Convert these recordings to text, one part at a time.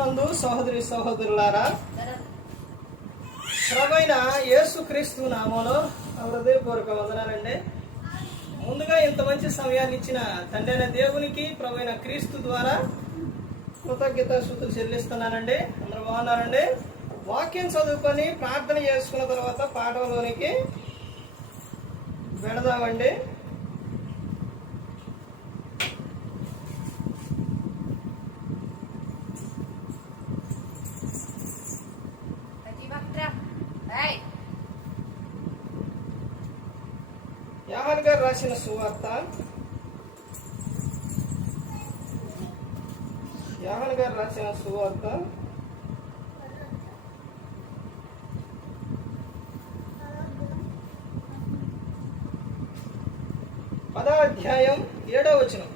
నందు సహోదరి సహోదరులారా ప్రభైన యేసు క్రీస్తు నామంలో హృదయపూర్వక వందనాలండి. ముందుగా ఇంత మంచి సమయాన్ని ఇచ్చిన తండ్రి అయిన దేవునికి ప్రభైన క్రీస్తు ద్వారా కృతజ్ఞత శృతులు చెల్లిస్తున్నానండి. అందరూ బాగున్నారండి? వాక్యం చదువుకొని ప్రార్థన చేసుకున్న తర్వాత పాఠంలోనికి వెళదామండి. గారు రాసిన సువార్త. యాహన్ గారు రాసిన సువార్త. పదాధ్యాయం ఏడవ ఏడో వచనం.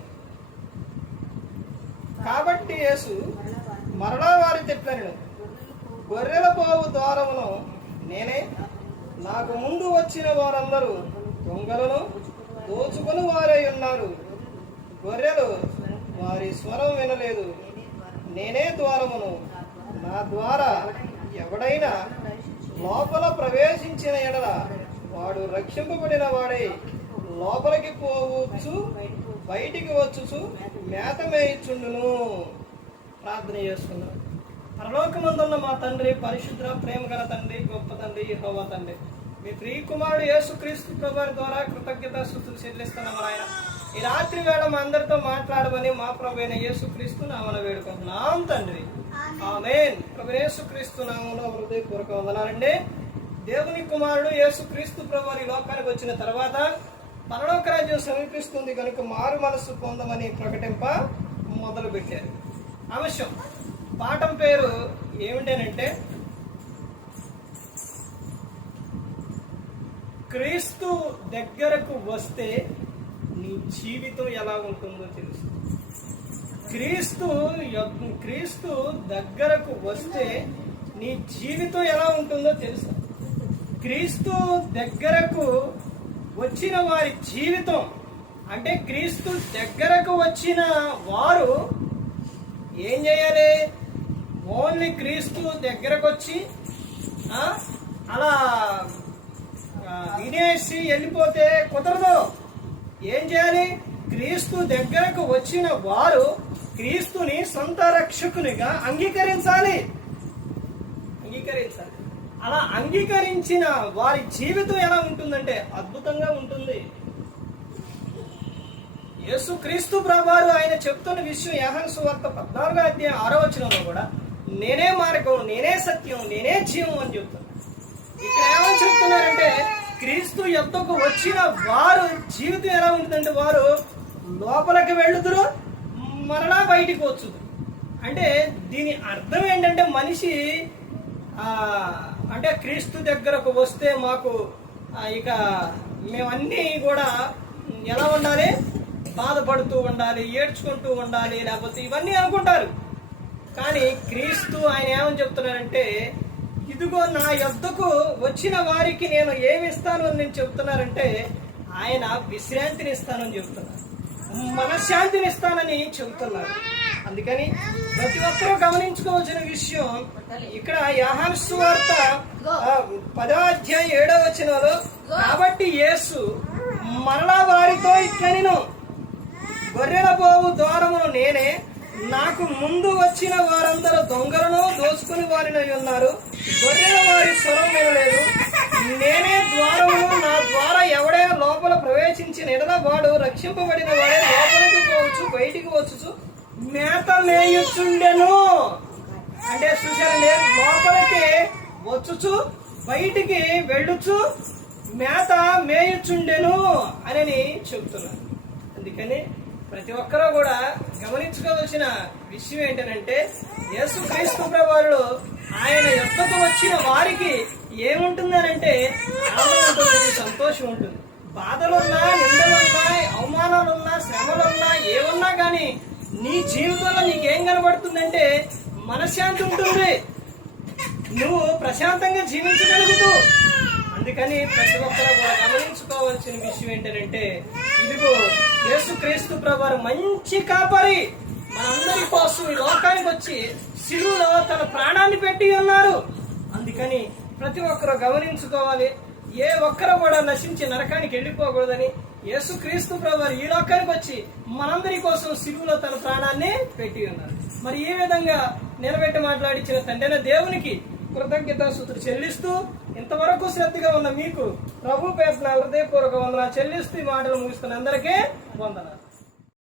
కాబట్టి యేసు మరలా వారి తిట్లను గొర్రెల పోవు ద్వారమును నేనే నాకు ముందు వచ్చిన వారందరూ దొంగలను దోచుకుని వారై ఉన్నారు. గొర్రెలు వారి స్వరం వినలేదు. నేనే ద్వారమును. నా ద్వారా ఎవడైనా లోపల ప్రవేశించిన ఎడల వాడు రక్షింపబడిన వాడై లోపలికి పోవచ్చు బయటికి వచ్చుచు మేత మేయిచుండును. ప్రార్థన చేసుకుందాం. పరలోకమందున్న మా తండ్రి పరిశుద్ర ప్రేమ గల తండ్రి గొప్ప తండ్రి హోవా తండ్రి. మీ ప్రియ కుమారుడు యేసుక్రీస్తు ప్రభు ద్వారా కృతజ్ఞత స్థుతులు చెల్లిస్తున్నాం ఆయన. ఈ రాత్రి వేళ మా అందరితో మాట్లాడమని మా ప్రభు అయిన యేసుక్రీస్తు నామన వేడుకుంటున్నాం తండ్రి. ఆమెన్. ప్రభు యేసుక్రీస్తు నామన హృదయపూర్వక వందనాలండి. దేవుని కుమారుడు యేసుక్రీస్తు ప్రభు ఈ లోకానికి వచ్చిన తర్వాత పరలోక రాజ్యం సమీపిస్తుంది కనుక మారు మనస్సు పొందమని ప్రకటింప మొదలు పెట్టారు అంశం పాఠం పేరు ఏమిటనంటే క్రీస్తు దగ్గరకు వస్తే నీ జీవితం ఎలా ఉంటుందో తెలుసు. క్రీస్తు క్రీస్తు దగ్గరకు వస్తే నీ జీవితం ఎలా ఉంటుందో తెలుసు. క్రీస్తు దగ్గరకు వచ్చిన వారి జీవితం అంటే క్రీస్తు దగ్గరకు వచ్చిన వారు ఏం చేయాలి? ఓన్లీ క్రీస్తు దగ్గరకు వచ్చి అలా వినేసి వెళ్ళిపోతే కుదరదు. ఏం చేయాలి? క్రీస్తు దగ్గరకు వచ్చిన వారు క్రీస్తుని సొంత రక్షకునిగా అంగీకరించాలి. అంగీకరించాలి. అలా అంగీకరించిన వారి జీవితం ఎలా ఉంటుందంటే అద్భుతంగా ఉంటుంది. యేసు క్రీస్తు ప్రభారు ఆయన చెప్తున్న విషయం యహన్ సువార్త పద్నాలుగో అధ్యాయం ఆరో వచనంలో కూడా నేనే మార్గం నేనే సత్యం నేనే జీవం అని చెప్తున్నాను ఇక్కడ ఏమని చెప్తున్నారంటే క్రీస్తు ఎంతకు వచ్చిన వారు జీవితం ఎలా ఉంటుందంటే వారు లోపలికి వెళ్ళుదురు మరలా బయటికి వచ్చు అంటే దీని అర్థం ఏంటంటే మనిషి అంటే క్రీస్తు దగ్గరకు వస్తే మాకు ఇక మేమన్నీ కూడా ఎలా ఉండాలి? బాధపడుతూ ఉండాలి ఏడ్చుకుంటూ ఉండాలి లేకపోతే ఇవన్నీ అనుకుంటారు. కానీ క్రీస్తు ఆయన ఏమని చెప్తున్నారంటే ఇదిగో నా యొద్దకు వచ్చిన వారికి నేను ఏమిస్తాను అని నేను చెప్తున్నారంటే ఆయన విశ్రాంతిని ఇస్తానని చెప్తున్నారు. మనశ్శాంతిని ఇస్తానని చెబుతున్నారు అందుకని ప్రతి ఒక్కరూ గమనించుకోవాల్సిన విషయం ఇక్కడ యాహాన్ సువార్త ఆ, పదో అధ్యాయం ఏడో వచనంలో కాబట్టి యేసు మరలా వారితో ఇట్లనిను గొర్రెల పోవు ద్వారమును నేనే నాకు ముందు వచ్చిన వారందరూ దొంగలను దోచుకుని వారిని ఉన్నారు గొర్రెల వారి స్వరం వినలేదు. నేనే ద్వారమును నా ద్వారా ఎవడైనా లోపల ప్రవేశించిన ఎడల వాడు రక్షింపబడిన వాడే లోపలికి పోవచ్చు బయటికి వచ్చు మేత మేయుచుండెను. అంటే చూశారండి లోపలికి వచ్చుచు బయటికి వెళ్ళుచు మేత మేయుచుండెను అని చెప్తున్నాను అందుకని ప్రతి ఒక్కరూ కూడా గమనించుకోవాల్సిన విషయం ఏంటంటే యేసు క్రీస్తు ప్రభువారు ఆయన యొక్కకు వచ్చిన వారికి ఏముంటుందనంటే ఆనందం ఉంటుంది సంతోషం ఉంటుంది బాధలున్నా నిందలున్నా అవమానాలున్నా శ్రమలున్నా ఏమున్నా కానీ నీ జీవితంలో నీకేం కనబడుతుందంటే మనశ్శాంతి ఉంటుంది. నువ్వు ప్రశాంతంగా జీవించగలుగుతూ. అందుకని ప్రతి ఒక్కరూ కూడా గమనించుకోవాల్సిన విషయం ఏంటంటే ఇదిగో యేసుక్రీస్తు ప్రభు మంచి కాపరి. మనందరి కోసం ఈ లోకానికి వచ్చి శిలువులో తన ప్రాణాన్ని పెట్టి ఉన్నారు. అందుకని ప్రతి ఒక్కరూ గమనించుకోవాలి. ఏ ఒక్కరు కూడా నశించి నరకానికి వెళ్ళిపోకూడదని యేసుక్రీస్తు ప్రభు ఈ లోకానికి వచ్చి మనందరి కోసం శిలువులో తన ప్రాణాన్ని పెట్టి ఉన్నారు. మరి ఈ విధంగా నిలబెట్టి మాట్లాడించిన తండ్రిన దేవునికి కృతజ్ఞతాసుతులు చెల్లిస్తూ ఇంతవరకు శ్రద్ధగా ఉన్న మీకు ప్రభు పేసిన హృదయపూర్వక వందన చెల్లిస్తూ మాటలు ముగిస్తున్న అందరికీ వందనాలు.